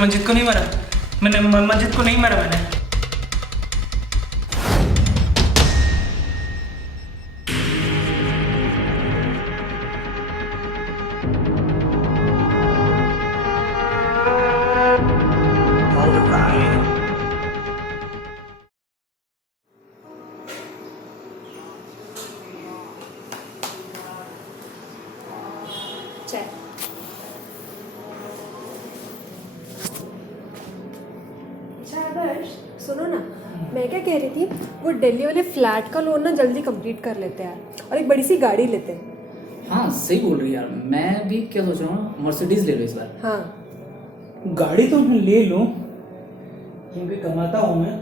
मैंने मंजित को नहीं मारा। मंजित को नहीं मारा मैंने। सुनो ना, मैं क्या कह रही थी, वो दिल्ली वाले फ्लैट का लोन ना जल्दी कंप्लीट कर लेते हैं यार, और एक बड़ी सी गाड़ी लेते हैं। हाँ सही बोल रही यार, मैं भी क्या सोच रहा हूँ, मर्सिडीज ले लो इस बार। हाँ गाड़ी तो मैं ले लूँ क्योंकि कमाता हूँ मैं,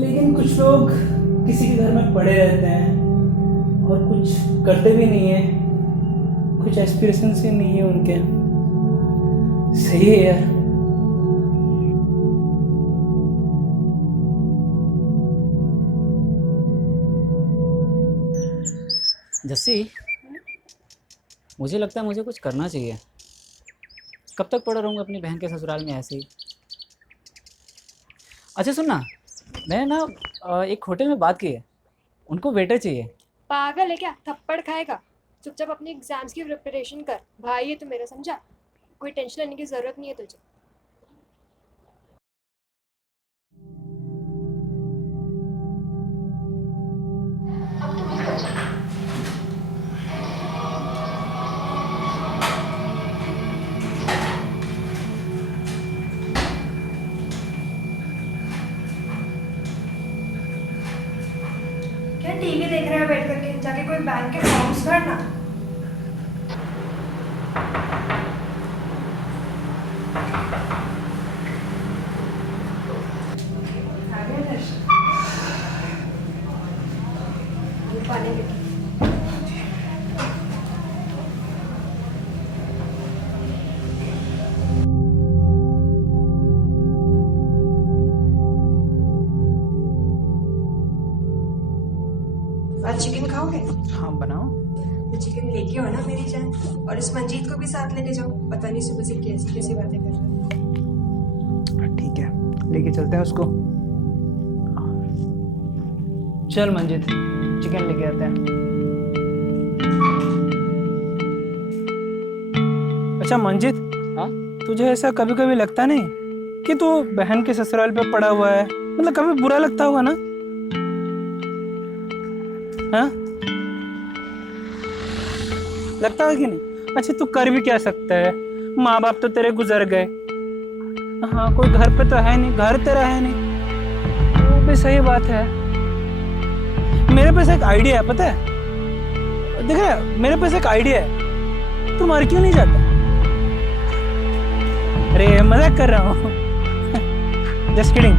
लेकिन कुछ लोग किसी के घर में पड़े रहते हैं और कुछ करते भी नहीं है, कुछ एस्पिरेशंस ही नहीं है उनके। सही है यार। जस्सी, मुझे लगता है मुझे कुछ करना चाहिए। कब तक पड़ा रहूँगा अपनी बहन के ससुराल में ऐसे ही। अच्छा सुन ना, मैंने ना एक होटल में बात की है, उनको वेटर चाहिए। पागल है क्या, थप्पड़ खाएगा। चुपचाप अपनी एग्जाम्स की प्रिपरेशन कर, भाई ये तो मेरा, समझा। कोई टेंशन लेने की जरूरत नहीं है तुझे। क्या टीवी देख रहा है बैठ करके, जाके कोई बैंक के फॉर्म्स भरना। पानी लेके आज चिकन खाओगे? हाँ बनाओ। तो चिकन लेके आओ ना मेरी जान, और इस मंजीत को भी साथ लेके जाओ। पता नहीं सुबह से कैसी कैसी बातें कर रहा है। ठीक है, लेके चलते हैं उसको। चल मंजित, चिकन लेके आते हैं। अच्छा मंजित, हाँ तुझे ऐसा कभी कभी लगता नहीं कि तू बहन के ससुराल पे पड़ा हुआ है? मतलब कभी बुरा लगता होगा ना? हाँ, लगता है कि नहीं? अच्छा तू कर भी क्या सकता है, माँ बाप तो तेरे गुजर गए। हाँ, कोई घर पे तो है नहीं, घर तेरा है नहीं, वो भी सही बात है। मेरे पास एक आइडिया है, पता है? देख रहा है, मेरे पास एक आइडिया है, तू मर क्यों नहीं जाता? अरे मजाक कर रहा हूँ। Just kidding.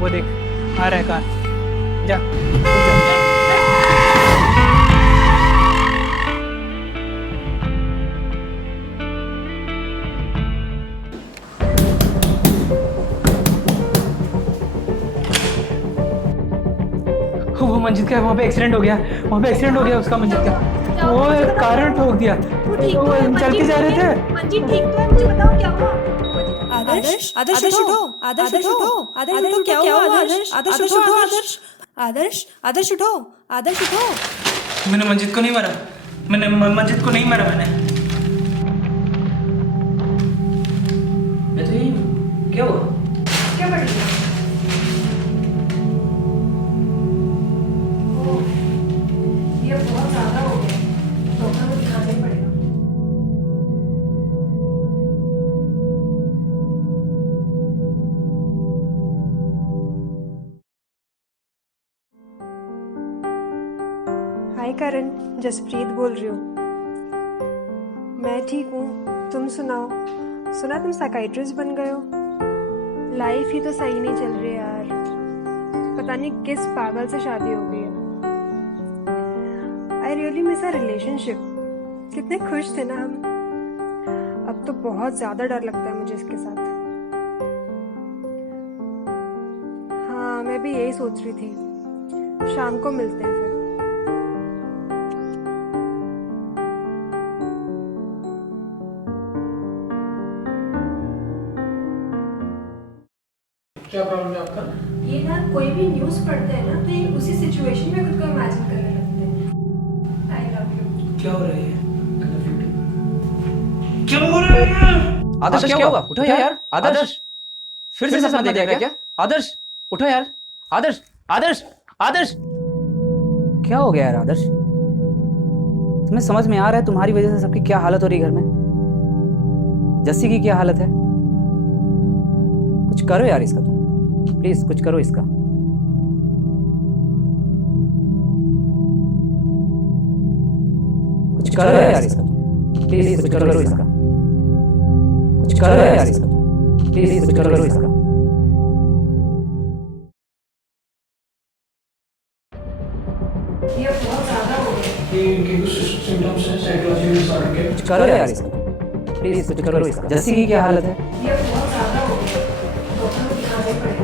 वो देख आ रहा है कार, जा, जा। वो मंजित का वहाँ पे एक्सीडेंट हो गया, वहाँ पे एक्सीडेंट हो गया उसका, मंजित का। वो कार ने ठोक दिया। वो चल के जा रहे थे। मंजीत ठीक तो है, मुझे बताओ क्या हुआ। आदर्श, आदर्श उठो, आदर्श उठो, आदर्श उठो, क्या हुआ आदर्श? आदर्श उठो, आदर्श, आदर्श, आदर्श उठो, आदर्श उठो। मैंने मंजित को नहीं मारा, मंजित को नहीं मारा मैंने। मैं तो यही हूँ, क्या हुआ? क्या पड़ गया? ये बहुत ज्यादा हो गया, डॉक्टर को दिखाना ही पड़ेगा। हाय करण, जसप्रीत बोल रही हूँ। मैं ठीक हूँ, तुम सुनाओ। सुना तुम साइकाइट्रिस्ट बन गए हो। लाइफ ही तो सही नहीं चल रही यार, पता नहीं किस पागल से शादी हो गई है। I really miss our relationship, कितने खुश थे ना हम। अब तो बहुत ज्यादा डर लगता है मुझे इसके साथ। हाँ मैं भी यही सोच रही थी, शाम को मिलते हैं फिर। क्या प्रॉब्लम है आपका? ये ना कोई भी न्यूज़ पढ़ते हैं ना तो ये उसी सिचुएशन में खुद को इमेजिन करने लगते हैं। I love you. क्या हो रहा है? क्या हो रहा है? आदर्श क्या हुआ? उठो यार आदर्श, फिर से सपना देख रहा है क्या? आदर्श उठो यार, आदर्श आदर्श आदर्श, क्या हो गया यार आदर्श? तुम्हें समझ में आ रहा है तुम्हारी वजह से सबकी क्या हालत हो रही है घर में? जस्सी की क्या हालत है? कुछ करो यार इसका, तुम प्लीज कुछ करो इसका। कुछ करो यार इसका, प्लीज कुछ करो इसका। कुछ करो यार इसका, प्लीज कुछ करो इसका। ये बहुत ज़्यादा हो गया। इनके कुछ सिम्टम्स हैं साइकोलॉजिकल डिसऑर्डर के। कुछ करो यार इसका, प्लीज कुछ करो इसका। जस्सी की क्या हालत है? ये बहुत ज़्यादा हो गया। डॉक्टर को दिखाना ही पड़ेगा।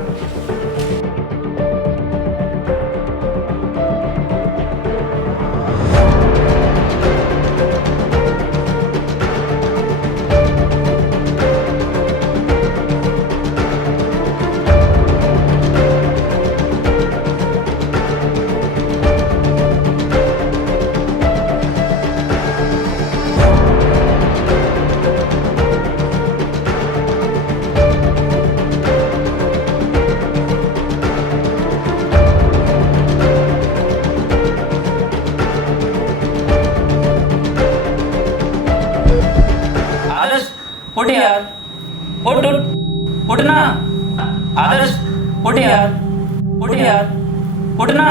आदर्श उठ यार, उठ उठ उठ ना। आदर्श उठ यार, उठ यार, उठ ना।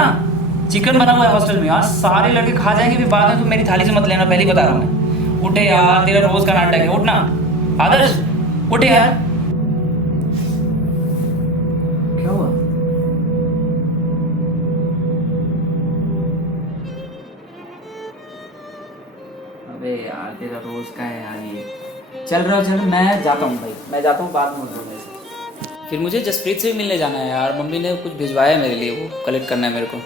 चिकन बना हुआ है हॉस्टल में, आज सारे लड़के खा जाएंगे, फिर बाद में तुम मेरी थाली से मत लेना, पहले ही बता रहा हूँ मैं। उठे यार, तेरा रोज का नाटक है, उठ ना। आदर्श उठ यार। क्या हुआ? अबे यार तेरा रोज का है यार ये। चल रहा चल, मैं जाता हूँ भाई, मैं जाता हूँ, बाद में उठ रहा हूँ। फिर मुझे जसप्रीत से भी मिलने जाना है यार, मम्मी ने कुछ भिजवाया है मेरे लिए, वो कलेक्ट करना है मेरे को।